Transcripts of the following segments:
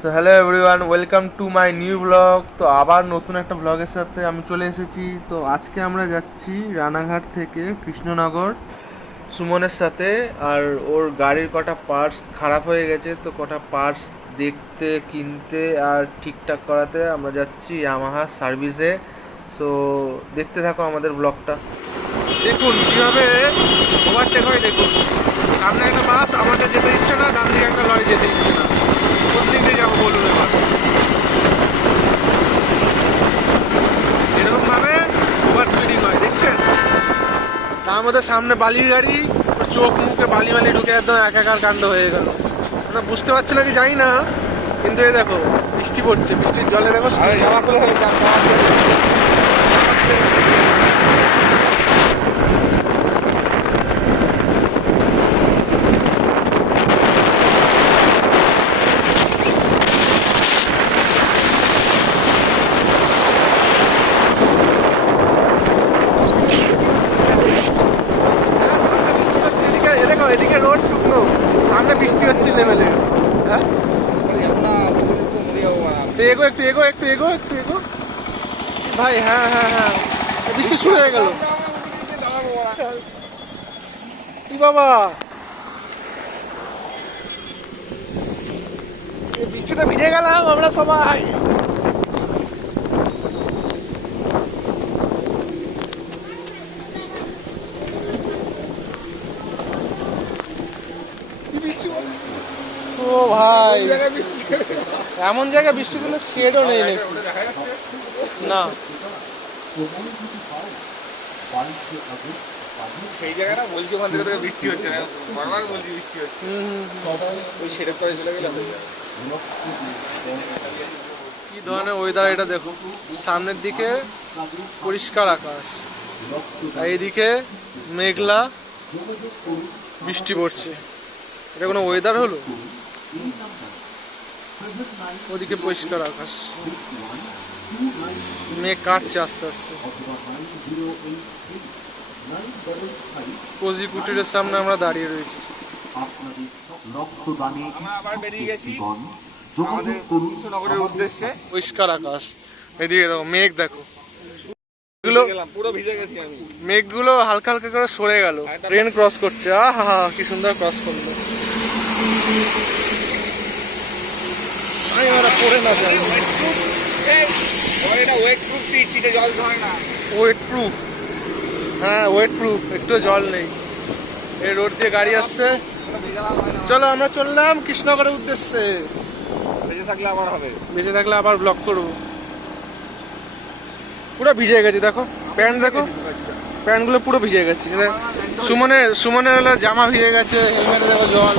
So hello everyone, welcome to my new blog. তো আবার নতুন একটা ব্লগের সাথে আমি চলে এসেছি। তো আজকে আমরা যাচ্ছি রানাঘাট থেকে কৃষ্ণনগর সুমনের সাথে। আর ওর গাড়ির কটা পার্টস খারাপ হয়ে গেছে, তো কটা পার্টস দেখতে কিনতে আর ঠিকঠাক করাতে আমরা যাচ্ছি ইয়ামাহা সার্ভিসে। সো দেখতে থাকো আমাদের ব্লগটা। দেখুন কীভাবে ওভারটেক হয়, দেখুন সামনে একটা বাস আমাদের যেতে ইচ্ছে না, ডান দিকে একটা লরি যেতে ইচ্ছে না। কোন দিক দিয়ে যাবো বলুন এবার? এরকম ভাবে ওভার স্পিডিং হয়, দেখছেন? তার মধ্যে সামনে বালির গাড়ি, চোখ মুখে বালি বালি ঢুকে একদম একাকার কাণ্ড হয়ে গেল। আমরা বুঝতে পারছি না কি জানি না, কিন্তু এই দেখো বৃষ্টি পড়ছে, বৃষ্টির জলে দেখো জামা খুলে এদিকে রোড শুকনো, সামনে বৃষ্টি হচ্ছে লেভেলে। হ্যাঁ এগো একটু এগো একটু এগো একটু এগো ভাই। হ্যাঁ হ্যাঁ হ্যাঁ, বৃষ্টি শুরু হয়ে গেল। কি বাবা, বৃষ্টিতে ভিজে গেলাম আমরা সবাই। ও ভাই, এমন জায়গায় বৃষ্টি দিলে শেডও নেই নাকি? না সেই জায়গাটা বলছি, ওখান থেকে তোকে বৃষ্টি হচ্ছে না, বারবার বলছি বৃষ্টি হচ্ছে। ওই শেডের তলায় চলে গেলাম। কি ধরনের ওয়েদার এটা দেখো, সামনের দিকে পরিষ্কার আকাশ, আর এইদিকে মেঘলা বৃষ্টি পড়ছে। এটা কোনো ওয়েদার হলো? ওদিকে পরিষ্কার আকাশ, মেঘ কাটছে আস্তে আস্তে। কোজি কুটিরের সামনে আমরা দাঁড়িয়ে রয়েছি। আমরা আবার বেরিয়ে গেছি আমাদের কৃষ্ণনগরের উদ্দেশ্যে। পরিষ্কার আকাশ, এদিকে দেখো মেঘ, দেখো পুরো ভিজে গেছি আমি। মেঘগুলো হালকা হালকা করে সরে গেল, ট্রেন ক্রস করছে। আহা কি সুন্দর ক্রস করলো। পড়ে না যায়, ওয়েট প্রুফ সিটে জল হয় না। ওয়েট প্রুফ, হ্যাঁ ওয়েট প্রুফ, একটু জল নেই। এই রোড দিয়ে গাড়ি আসছে। চলো আমরা চললাম কৃষ্ণনগরের উদ্দেশ্যে। বেঁচে থাকলে আবার হবে, বেঁচে থাকলে আবার ব্লক করবো। পুরো ভিজে গেছে, দেখো প্যান্ট, দেখো প্যান্টগুলো পুরো ভিজে গেছে। সুমনের হলো জামা ভিজে গেছে, হেলমেটে দেখো জল,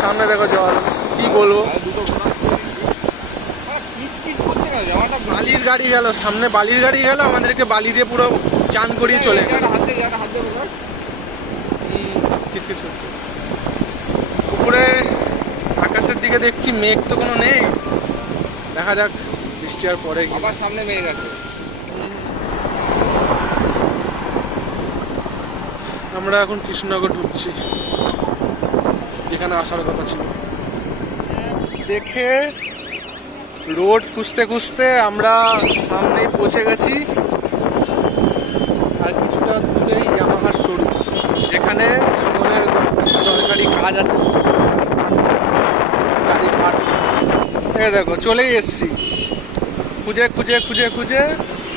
সামনে দেখো জল। কি বলবো, বালির গাড়ি গেল, সামনে বালির গাড়ি গেল, আমাদেরকে বালি দিয়ে পুরো চান করিয়ে চলে গেল। কিছু কিছু উপরে আকাশের দিকে দেখছি মেঘ তো কোনো নেই, দেখা যাক বৃষ্টি আর পরে। আবার সামনে মেঘ আছে। আমরা এখন কৃষ্ণনগর ঢুকছি, যেখানে আসার কথা ছিল। দেখে রোড খুঁজতে খুঁজতে আমরা সামনেই পৌঁছে গেছি। আর কিছুটা দূরেই ইয়ামাহার শোরুম, যেখানে সুমনের দরকারি কাজ আছে, গাড়ির পার্টস। এই দেখো চলেই এসছি, খুঁজে খুঁজে খুঁজে খুঁজে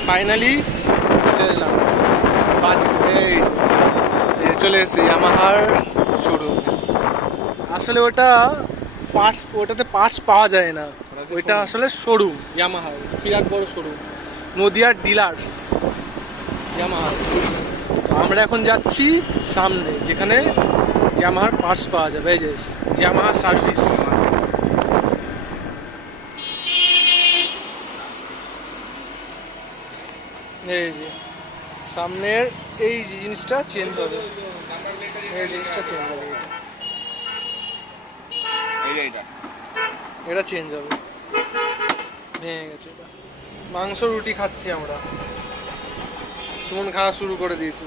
ফাইনালি চলে এলাম। এই চলে এসেছি ইয়ামাহার শোরুম। আসলে ওটা পার্টস, ওটাতে পার্টস পাওয়া যায় না, ওইটা আসলে শোরুম ইয়ামাহার, বিরাট বড় শোরুম, নদিয়ার ডিলার ইয়ামাহার। আমরা এখন যাচ্ছি সামনে, যেখানে ইয়ামাহার পার্টস পাওয়া যাবে। এই যে ইয়ামাহা সার্ভিস। এই যে সামনের এই জিনিসটা চেঞ্জ হবে, এই জিনিসটা চেঞ্জ হবে, এটা চেঞ্জ হবে। ভেঙে গেছে এটা। মাংস রুটি খাচ্ছি আমরা, সুমন খাওয়া শুরু করে দিয়েছে।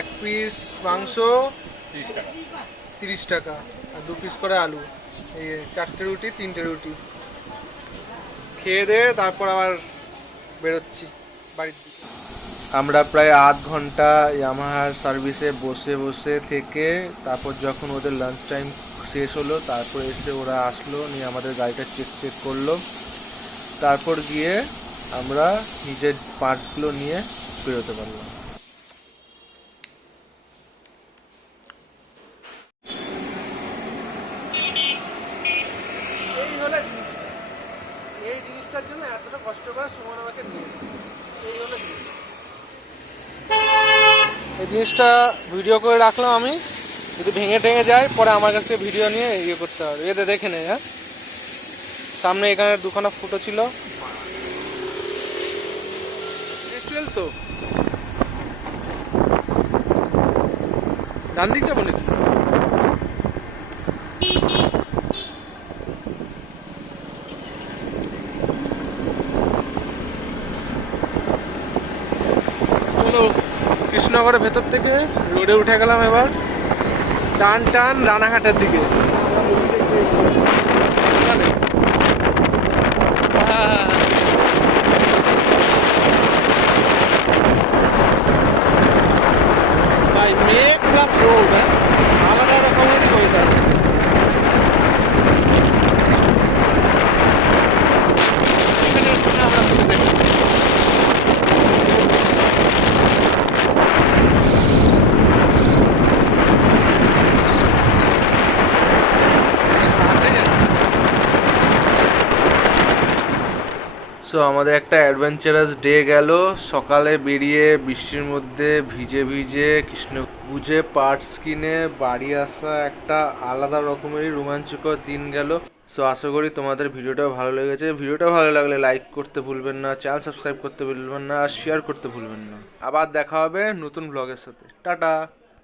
এক পিস মাংস 30 টাকা, 30 টাকা, আর 2 পিস করে আলু। এই 4টে রুটি 3টে রুটি খেয়ে দিয়ে তারপর আবার বেরোচ্ছি বাড়ির দিকে। আমরা প্রায় আধ ঘন্টা ইয়ামাহার সার্ভিসে বসে বসে থেকে তারপর যখন ওদের লাঞ্চ টাইম শেষ হলো তারপর এসে ওরা আসলো, নিয়ে আমাদের গাড়িটা চেক করলো, তারপর গিয়ে আমরা নিজের পার্টসগুলো নিয়ে বেরোতে পারলাম। এই হলো জিনিসটা, এই জিনিসটার জন্য এতটা কষ্ট করে সুমন আমাকে নিয়ে এসেছে। এই হলো জিনিস, এই জিনিসটা ভিডিও করে রাখলাম আমি, যদি ভেঙে টেঙে যায় পরে আমার কাছে ভিডিও নিয়ে ইয়ে করতে হবে। এতে দেখে নেই। হ্যাঁ, সামনে এখানে দুখানা ফুটো ছিল তো, ডান দিক যাবো নাকি? চলো কৃষ্ণনগরের ভেতর থেকে রোডে উঠে গেলাম, এবার টান টান রানাঘাটের দিকে। ভাই মেঘ প্লাস রোড, আলাদা রকমেরই ওয়েদার। এখানে এসে আমরা তুলে দেখি। সো আমাদের একটা অ্যাডভেঞ্চারাস ডে গেল। সকালে বেরিয়ে বৃষ্টির মধ্যে ভিজে ভিজে কৃষ্ণগুজে পার্টস কিনে বাড়ি আসা একটা আলাদা রকমেরই রোমাঞ্চকর দিন গেল। সো আশা করি তোমাদের ভিডিওটা ভালো লেগেছে। ভিডিওটা ভালো লাগলে লাইক করতে ভুলবেন না, চ্যানেল সাবস্ক্রাইব করতে ভুলবেন না, আর শেয়ার করতে ভুলবেন না। আবার দেখা হবে নতুন ব্লগের সাথে। টাটা।